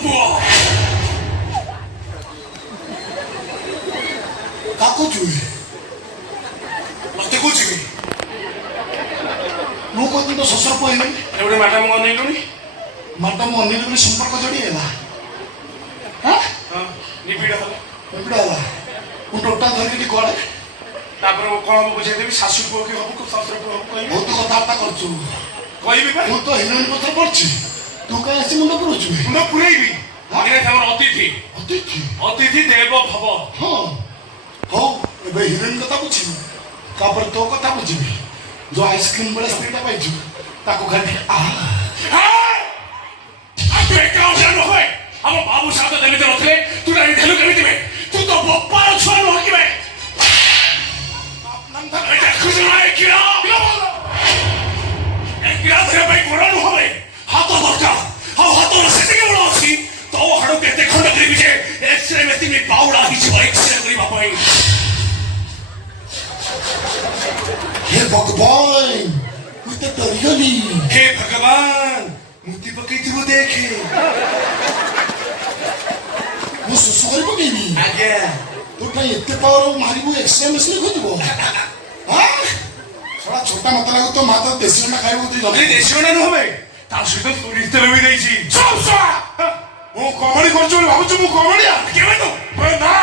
ପୁଅ କାକୁ ଚୁଏ ମତେ କହୁଛି କି ମୁଁ କହୁଥିଲି ତ ଶ୍ୱଶୁର ପୁଅ ହେଇଗଲି ଗୋଟେ ମ୍ୟାଡାମ ଅନେଇଲୁଣି ମ୍ୟାଡାମ ଅନେଇଲି ବୋଲି ସମ୍ପର୍କ ଯୋଡ଼ି ହେଲା ନିବିଡ଼ ହେଲା ଏପଟେ ହେଲା ମୁଁ ଟୋଟାଲ ଧରିକି କୁଆଡ଼େ ତାପରେ କଣ ହବ ବୁଝେଇଦେବି ଶାଶୁ ପୁଅ କି ହବ ଶ୍ୱଶୁର ପୁଅ ହବ କହିବି ବହୁତ କଥାବାର୍ତ୍ତା କରୁଛୁ କହିବି ବା ମୁଁ ତ ହିରୋଇନ ପତ୍ର ପଡୁଛି ତୁ କାହିଁ ଆସି ମୁଣ୍ଡ ପୁରଉଛୁ ମୁଣ୍ଡ ପୁରେଇବି ଆମର ଅତିଥି ଅତିଥି ଅତିଥି ଦେବ ଭବ ହଁ ହଉ ଏବେ ହିରୋଇନ କଥା ବୁଝିବୁ ତାପରେ ତୋ କଥା ବୁଝିବି ଯୋଉ ଆଇସ୍କ୍ରିମ ବେଳେ ସ୍ତ୍ରୀଟା ପାଇଛୁ ତାକୁ ଖାଲି ଆମ ବାବୁ ସାତ ଯେମିତି ନଥିଲେ ତୁ ଢେଲୁ କେମିତି ତୁ ତ ବୋପାର ଛୁଆ ନୁହଁ କି ଦେଖୁଛୁ ନା ଏ କିଡ଼ା ଧରିବା ପାଇଁ ଗୋଡ଼ ନୁହଁ ହାତ ଦରକାର ଆଉ ହାତର ସେତିକି ବଳ ଅଛି ତୋ ହାଡ଼କୁ ଏତେ ଖଣ୍ଡ କରିବି ଯେ ଏକ୍ସରେ ମେସିନ୍ ବାଉଡ଼ା ହେଇଯିବ ଏକ୍ସରେ କରିବା ପାଇଁ ହେ ଭଗବାନ ମୁଁ ତ ଡରିଗଲି हे भगवान मुक्ति पकईथिबु देखे ମୁଁ ଶୋଷ କରି ପକେଇବି आज्ञा ତୋ ପାଇଁ ଏତେ ପାୱାର ମାରିବୁ ଏକ୍ସରେ ମେସିନ୍ ଖୋଜିବ ଶଳା ଛୋଟା ମତେ ଲାଗୁ ତ ମା ତ ଦେଶୀ ଅଣ୍ଡା ଖାଇବୁ ତୁଇ अरे देशी वाला नु हवे ता सहित सोरिष तेल भी देइछि सब सा मु कॉमेडी करछु बोली भाबुछु मु कॉमेडिया केबे तो ना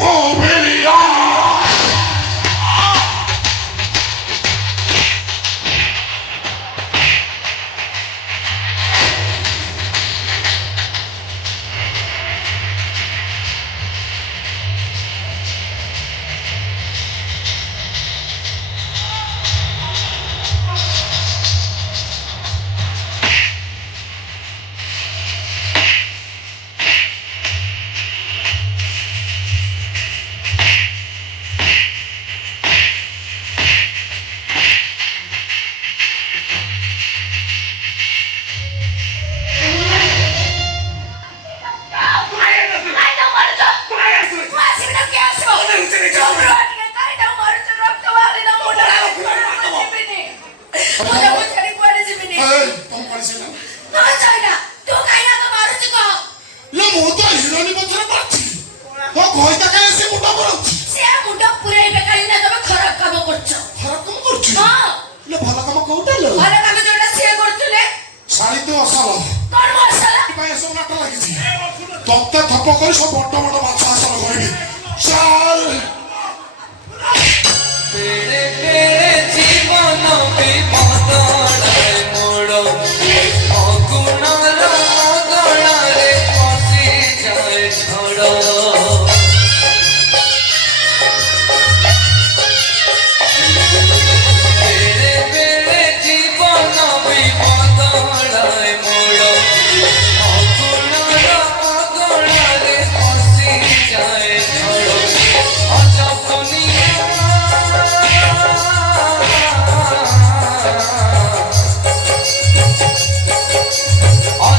ओ बेलिया ତତେ ଥପ କରି ସବୁ ବଡ ବଡ ମାଛ ହାସଲ କରିବି ଚାଲ জীবন বিপদ